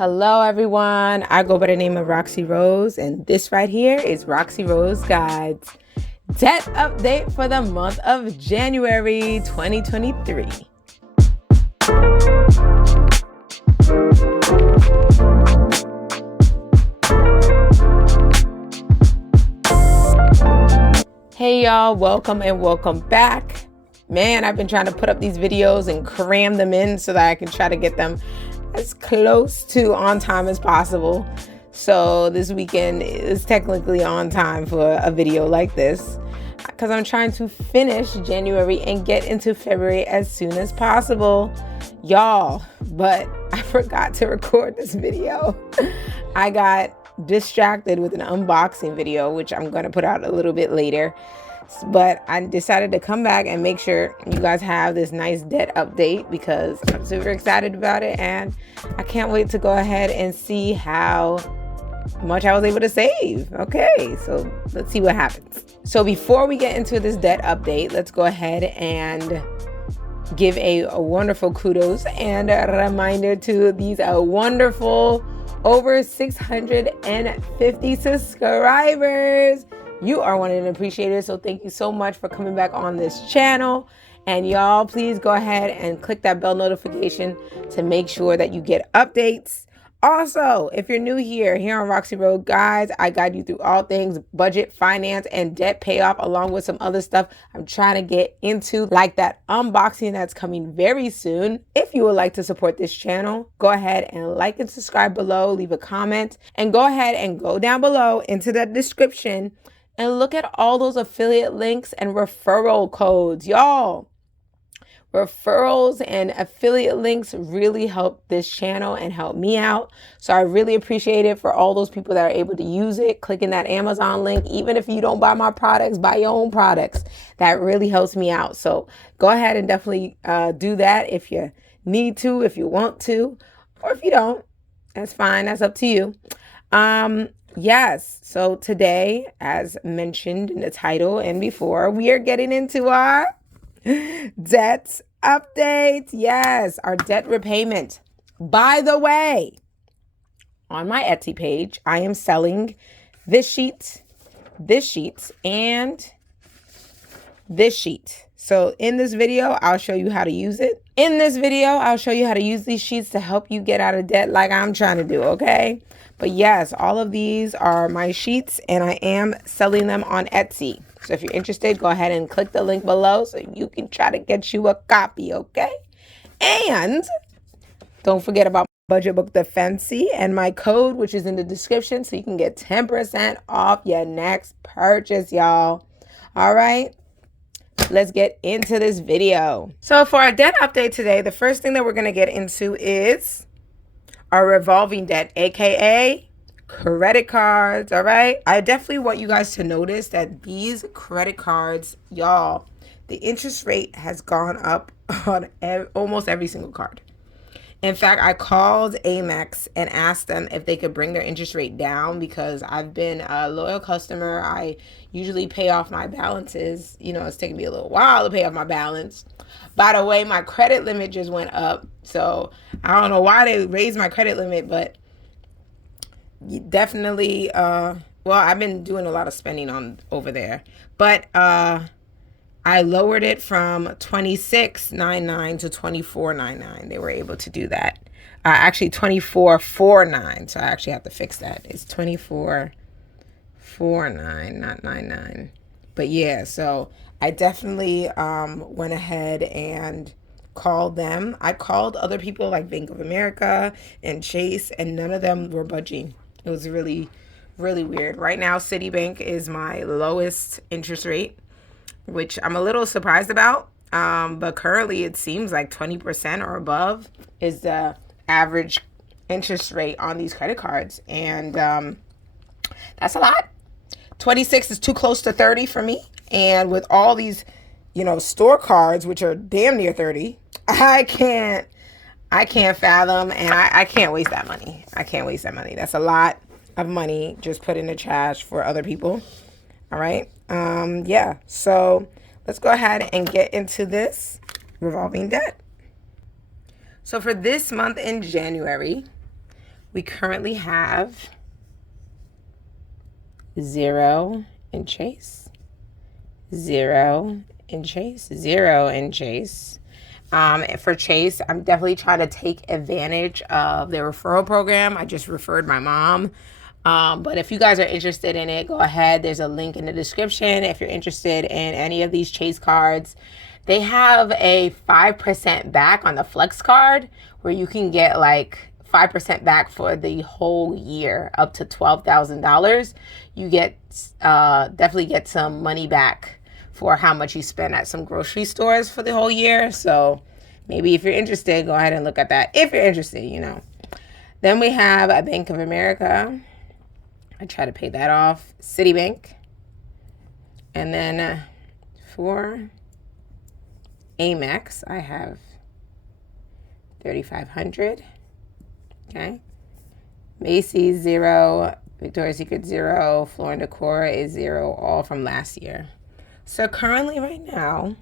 Hello everyone, I go by the name of Roxy Rose, and this right here is Roxy Rose Guides. Debt update for the month of January 2023. Hey y'all, welcome and welcome back. Man, I've been trying to put up these videos and cram them in so that I can try to get them as close to on time as possible. So this weekend is technically on time for a video like this because I'm trying to finish January and get into February as soon as possible, y'all. But I forgot to record this video. I got distracted with an unboxing video, which I'm going to put out a little bit later. But I decided to come back and make sure you guys have this nice debt update because I'm super excited about it, and I can't wait to go ahead and see how much I was able to save. Okay, so let's see what happens. So before we get into this debt update, let's go ahead and give a wonderful kudos and a reminder to these wonderful over 650 subscribers. You are one of the appreciators, so thank you so much for coming back on this channel. And y'all, please go ahead and click that bell notification to make sure that you get updates. Also, if you're new here on Roxy Road Guides, I guide you through all things budget, finance, and debt payoff, along with some other stuff I'm trying to get into, like that unboxing that's coming very soon. If you would like to support this channel, go ahead and like and subscribe below, leave a comment, and go ahead and go down below into the description and look at all those affiliate links and referral codes. Y'all, referrals and affiliate links really help this channel and help me out. So I really appreciate it for all those people that are able to use it. Clicking that Amazon link, even if you don't buy my products, buy your own products. That really helps me out. So go ahead and definitely do that if you need to, if you want to, or if you don't. That's fine. That's up to you. Yes, so today, as mentioned in the title and before, we are getting into our debt update. Yes, our debt repayment. By the way, on my Etsy page, I am selling this sheet, and this sheet. So in this video, I'll show you how to use it. In this video, I'll show you how to use these sheets to help you get out of debt like I'm trying to do, okay? But yes, all of these are my sheets, and I am selling them on Etsy. So if you're interested, go ahead and click the link below so you can try to get you a copy, okay? And don't forget about Budget Book the Fancy and my code, which is in the description, so you can get 10% off your next purchase, y'all. All right, let's get into this video. So for our debt update today, the first thing that we're going to get into is our revolving debt, aka credit cards. All right, I definitely want you guys to notice that these credit cards, y'all, the interest rate has gone up on almost every single card. In fact, I called Amex and asked them if they could bring their interest rate down because I've been a loyal customer. I usually pay off my balances. You know, it's taking me a little while to pay off my balance. By the way, my credit limit just went up. So I don't know why they raised my credit limit, but definitely, well, I've been doing a lot of spending on over there. But I lowered it from $26.99 to $24.99. They were able to do that. Actually, $24.49. So I actually have to fix that. It's $24.49, not $99. But yeah, so I definitely went ahead and called them. I called other people like Bank of America and Chase, and none of them were budging. It was really, really weird. Right now, Citibank is my lowest interest rate, which I'm a little surprised about. But currently it seems like 20% or above is the average interest rate on these credit cards. And that's a lot. 26 is too close to 30 for me. And with all these, you know, store cards, which are damn near 30, I can't fathom, and I can't waste that money. I can't waste that money. That's a lot of money just put in the trash for other people. All right. Yeah. So let's go ahead and get into this revolving debt. So for this month in January, We currently have 0 in Chase, 0 in Chase, 0 in Chase. For Chase, I'm definitely trying to take advantage of their referral program. I just referred my mom. But if you guys are interested in it, go ahead. There's a link in the description if you're interested in any of these Chase cards. They have a 5% back on the Flex card where you can get like 5% back for the whole year, up to $12,000. You get definitely get some money back for how much you spend at some grocery stores for the whole year. So maybe if you're interested, go ahead and look at that. If you're interested, you know. Then we have a Bank of America. I try to pay that off. Citibank. And then for Amex, I have 3,500. Okay. Macy's 0. Victoria's Secret 0. Floor & Decor is 0. All from last year. So currently right now,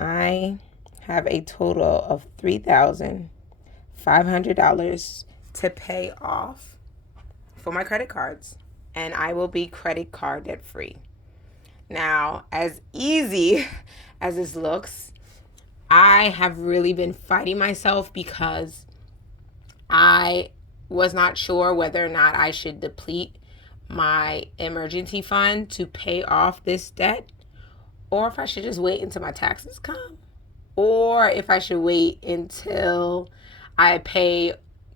I have a total of $3,500 to pay off for my credit cards. And I will be credit card debt free. Now, as easy as this looks, I have really been fighting myself because I was not sure whether or not I should deplete my emergency fund to pay off this debt, or if I should just wait until my taxes come, or if I should wait until I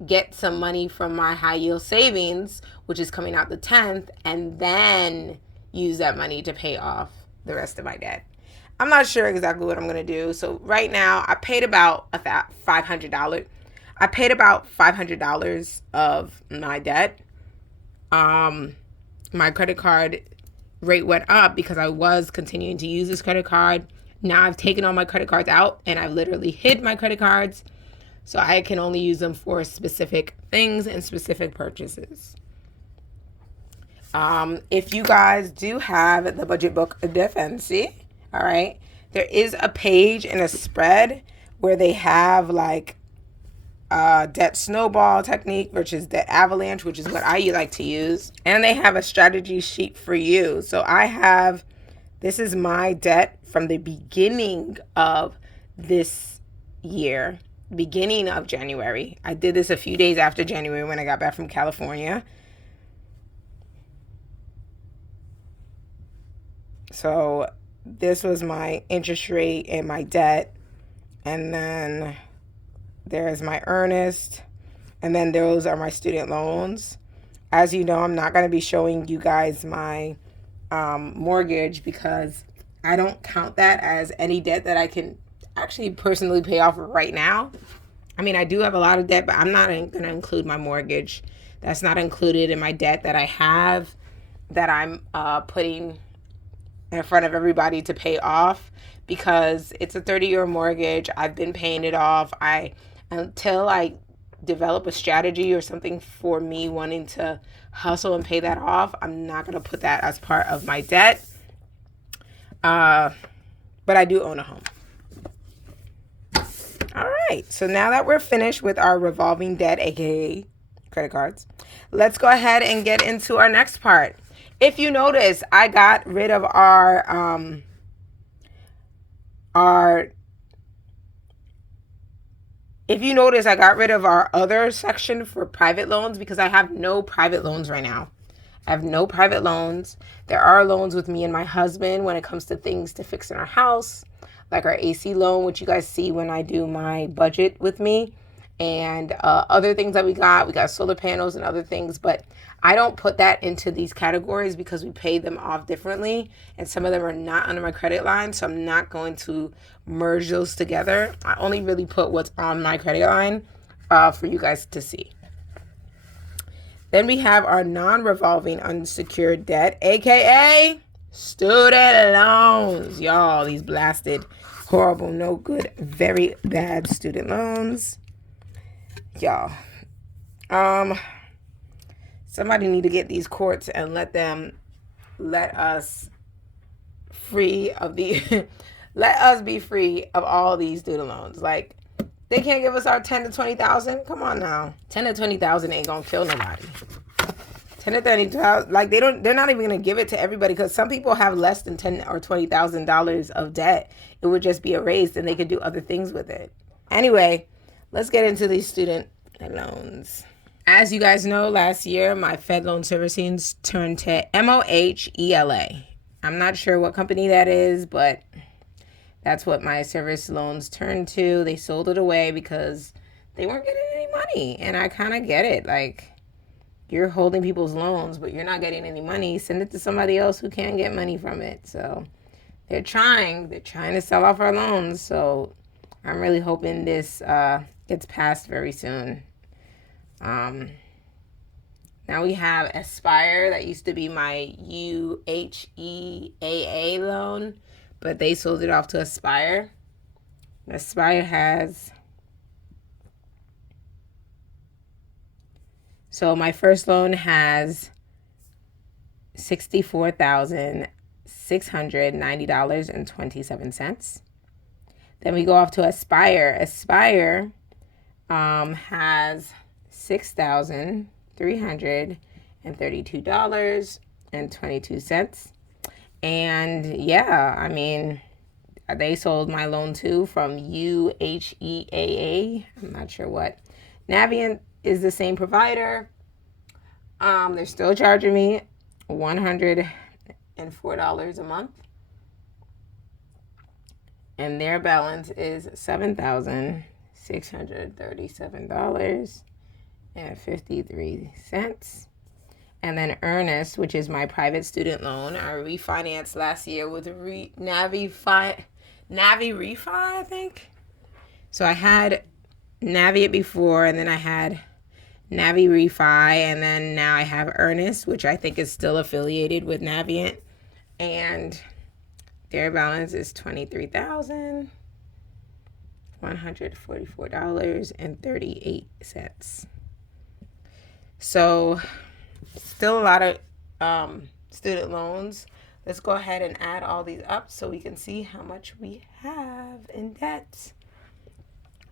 get some money from my high yield savings, which is coming out the 10th, and then use that money to pay off the rest of my debt. I'm not sure exactly what I'm going to do. So right now I paid about $500. I paid about $500 of my debt. My credit card rate went up because I was continuing to use this credit card. Now I've taken all my credit cards out and I've literally hid my credit cards, so I can only use them for specific things and specific purchases. If you guys do have the budget book Defense, all right, there is a page in a spread where they have like debt snowball technique versus debt avalanche, which is what I like to use. And they have a strategy sheet for you. So this is my debt from the beginning of this year, beginning of January. I did this a few days after January when I got back from California. So this was my interest rate and my debt. And then there's my earnest, and then those are my student loans. As you know, I'm not going to be showing you guys my mortgage because I don't count that as any debt that I can actually personally pay off right now. I mean, I do have a lot of debt, but I'm not going to include my mortgage. That's not included in my debt that I have that I'm putting in front of everybody to pay off because it's a 30-year mortgage. I've been paying it off. Until I develop a strategy or something for me wanting to hustle and pay that off, I'm not going to put that as part of my debt. But I do own a home. All right. So now that we're finished with our revolving debt, aka credit cards, let's go ahead and get into our next part. If you notice, I got rid of our if you notice, I got rid of our other section for private loans because I have no private loans right now. I have no private loans. There are loans with me and my husband when it comes to things to fix in our house, like our AC loan, which you guys see when I do my budget with me, and other things that we got solar panels and other things, but I don't put that into these categories because we pay them off differently, and some of them are not under my credit line, so I'm not going to merge those together. I only really put what's on my credit line for you guys to see. Then we have our non-revolving unsecured debt, aka student loans. Y'all, these blasted, horrible, no good, very bad student loans. Y'all, somebody need to get these courts and let us free of the let us be free of all these student loans. Like, They can't give us our 10 to 20,000. Come on now. 10 to 20,000 ain't gonna kill nobody. 10 to 30,000, like they're not even gonna give it to everybody, because some people have less than 10 or $20,000 of debt. It would just be erased and they could do other things with it. Anyway, let's get into these student loans. As you guys know, last year my Fed loan servicing turned to MOHELA. I'm not sure what company that is, but that's what my service loans turned to. They sold it away because they weren't getting any money. And I kind of get it. Like, you're holding people's loans, but you're not getting any money. Send it to somebody else who can get money from it. So they're trying to sell off our loans. So I'm really hoping this gets passed very soon. Now we have Aspire. That used to be my UHEAA loan, but they sold it off to Aspire. Aspire has... So my first loan has $64,690.27. Then we go off to Aspire. Aspire has $6,332.22. And yeah, I mean, they sold my loan too from UHEAA. I'm not sure what. Navient is the same provider. They're still charging me $104 a month. And their balance is $7,637.53. And then Earnest, which is my private student loan, I refinanced last year with Navi Refi, I think. So I had Navient before, and then I had Navi Refi, and then now I have Earnest, which I think is still affiliated with Navient, and their balance is $23,144.38. So still a lot of student loans. Let's go ahead and add all these up so we can see how much we have in debt.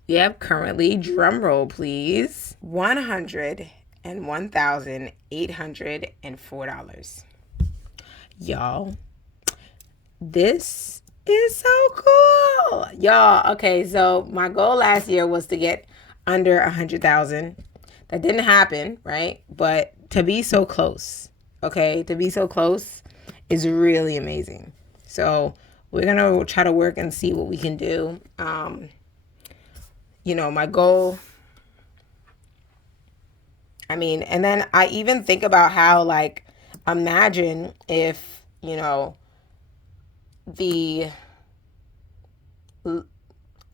We have currently, drum roll please, $101,804. Y'all, this is so cool. Y'all, okay, so my goal last year was to get under 100,000. That didn't happen, right? But to be so close, okay, to be so close is really amazing. So we're gonna try to work and see what we can do. You know, my goal, I mean, and then I even think about how, like, imagine if, you know,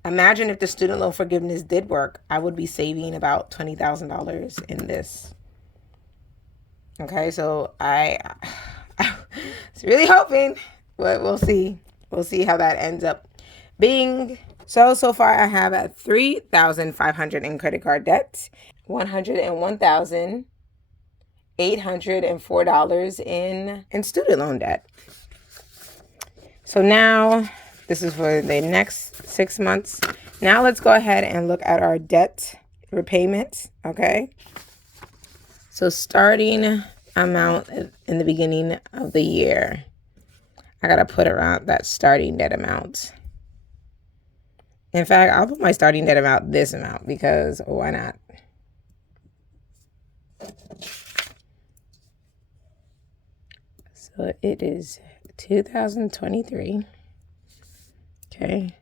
imagine if the student loan forgiveness did work, I would be saving about $20,000 in this. Okay, so I was really hoping, but we'll see. We'll see how that ends up being. So far I have at $3,500 in credit card debt, $101,804 in student loan debt. So now, this is for the next 6 months. Now let's go ahead and look at our debt repayments, okay? So starting amount in the beginning of the year, I gotta put around that starting debt amount. In fact, I'll put my starting debt amount this amount, because why not? So it is 2023. Okay.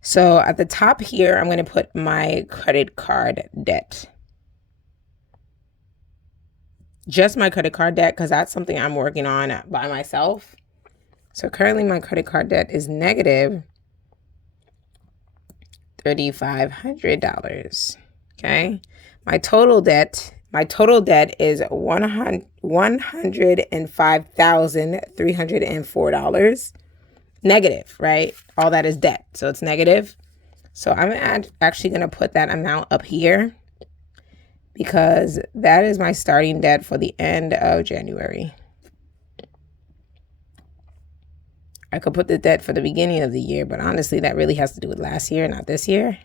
So at the top here, I'm going to put my credit card debt. Just my credit card debt, because that's something I'm working on by myself. So currently my credit card debt is negative $3,500. Okay. My total debt is $105,304. Negative, right? All that is debt. So it's negative. So I'm actually going to put that amount up here, because that is my starting debt for the end of January. I could put the debt for the beginning of the year, but honestly, that really has to do with last year, not this year.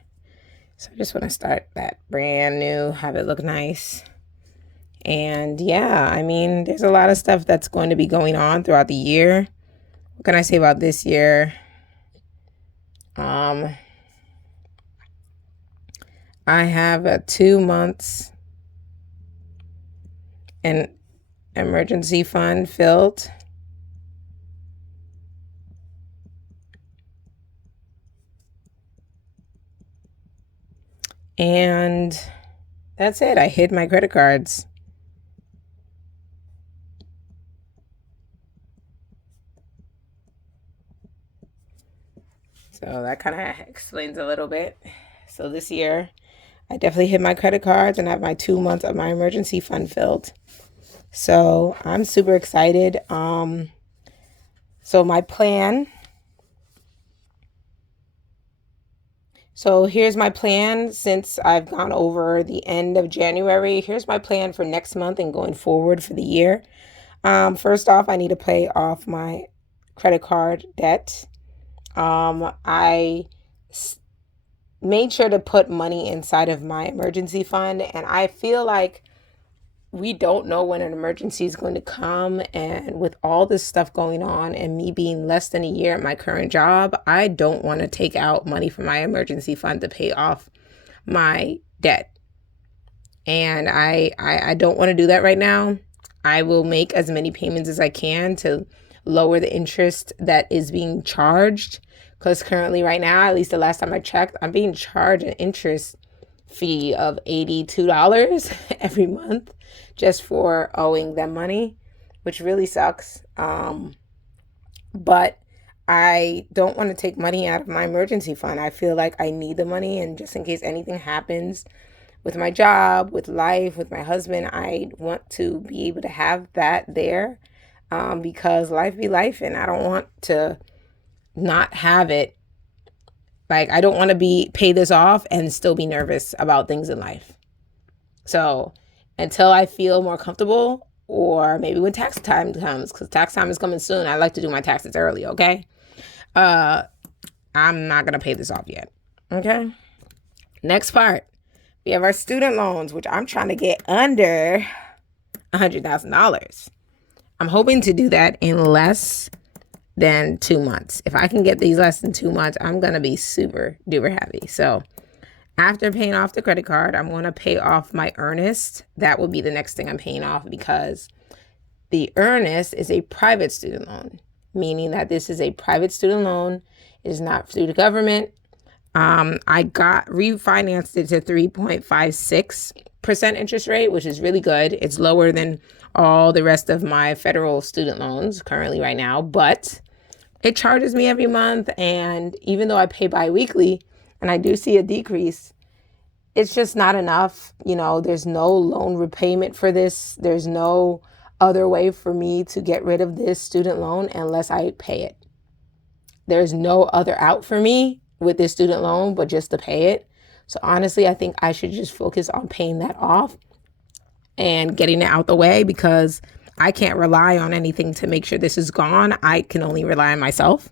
So I just want to start that brand new, have it look nice. And yeah, I mean, there's a lot of stuff that's going to be going on throughout the year. What can I say about this year? I have 2 months an emergency fund filled. And that's it. I hid my credit cards. So that kind of explains a little bit. So this year, I definitely hit my credit cards and have my 2 months of my emergency fund filled. So I'm super excited. So my plan. So here's my plan since I've gone over the end of January. Here's my plan for next month and going forward for the year. First off, I need to pay off my credit card debt. I made sure to put money inside of my emergency fund, and I feel like we don't know when an emergency is going to come, and with all this stuff going on and me being less than a year at my current job, I don't want to take out money from my emergency fund to pay off my debt. And I don't want to do that right now. I will make as many payments as I can to lower the interest that is being charged, because currently right now, at least the last time I checked, I'm being charged an interest fee of $82 every month just for owing them money, which really sucks. But I don't want to take money out of my emergency fund. I feel like I need the money, and just in case anything happens with my job, with life, with my husband, I want to be able to have that there, because life be life, and I don't want to not have it. Like, I don't want to pay this off and still be nervous about things in life. So until I feel more comfortable, or maybe when tax time comes, because tax time is coming soon, I like to do my taxes early, okay? I'm not going to pay this off yet, okay? Next part, we have our student loans, which I'm trying to get under $100,000. I'm hoping to do that in less than 2 months. If I can get these less than 2 months, I'm going to be super duper happy. So after paying off the credit card, I'm going to pay off my earnest. That will be the next thing I'm paying off, because the earnest is a private student loan, meaning that this is a private student loan. It is not through the government. I refinanced it to 3.56% interest rate, which is really good. It's lower than all the rest of my federal student loans currently right now, but it charges me every month. And even though I pay biweekly and I do see a decrease, it's just not enough. You know, there's no loan repayment for this. There's no other way for me to get rid of this student loan unless I pay it. There's no other out for me with this student loan but just to pay it. So honestly, I think I should just focus on paying that off and getting it out the way, because I can't rely on anything to make sure this is gone. I can only rely on myself.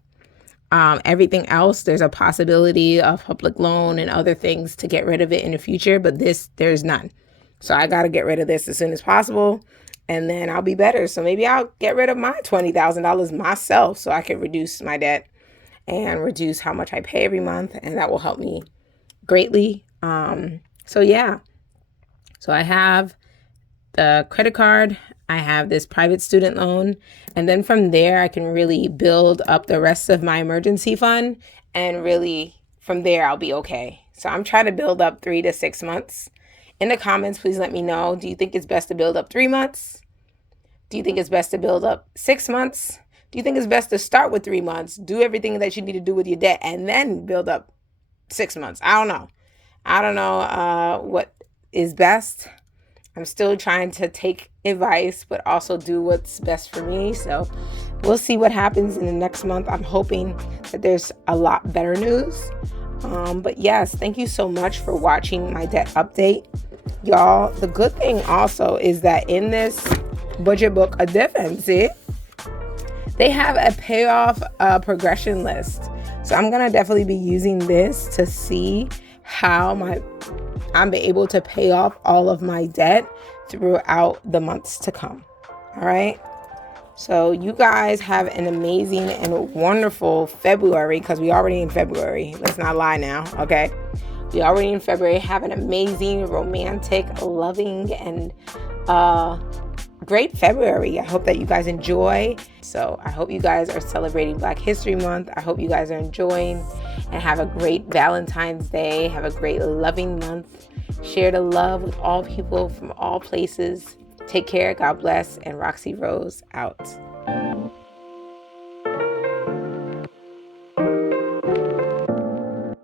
Everything else, there's a possibility of public loan and other things to get rid of it in the future, but there's none. So I got to get rid of this as soon as possible, and then I'll be better. So maybe I'll get rid of my $20,000 myself so I can reduce my debt and reduce how much I pay every month, and that will help me greatly. So yeah. So I have the credit card, I have this private student loan, and then from there I can really build up the rest of my emergency fund, and really from there I'll be okay. So I'm trying to build up 3 to 6 months. In the comments, please let me know, do you think it's best to build up 3 months? Do you think it's best to build up 6 months? Do you think it's best to start with 3 months, do everything that you need to do with your debt, and then build up 6 months? I don't know what is best. I'm still trying to take advice, but also do what's best for me. So we'll see what happens in the next month. I'm hoping that there's a lot better news. But yes, thank you so much for watching my debt update. Y'all, the good thing also is that in this budget book, A Defense, they have a payoff progression list. So I'm going to definitely be using this to see how I'm able to pay off all of my debt throughout the months to come. All right. So you guys have an amazing and wonderful February, because we already in February. Let's not lie now. Okay. We already in February. Have an amazing, romantic, loving, and great February. I hope that you guys enjoy. So I hope you guys are celebrating Black History Month. I hope you guys are enjoying and have a great Valentine's Day. Have a great loving month. Share the love with all people from all places. Take care. God bless. And Roxy Rose out.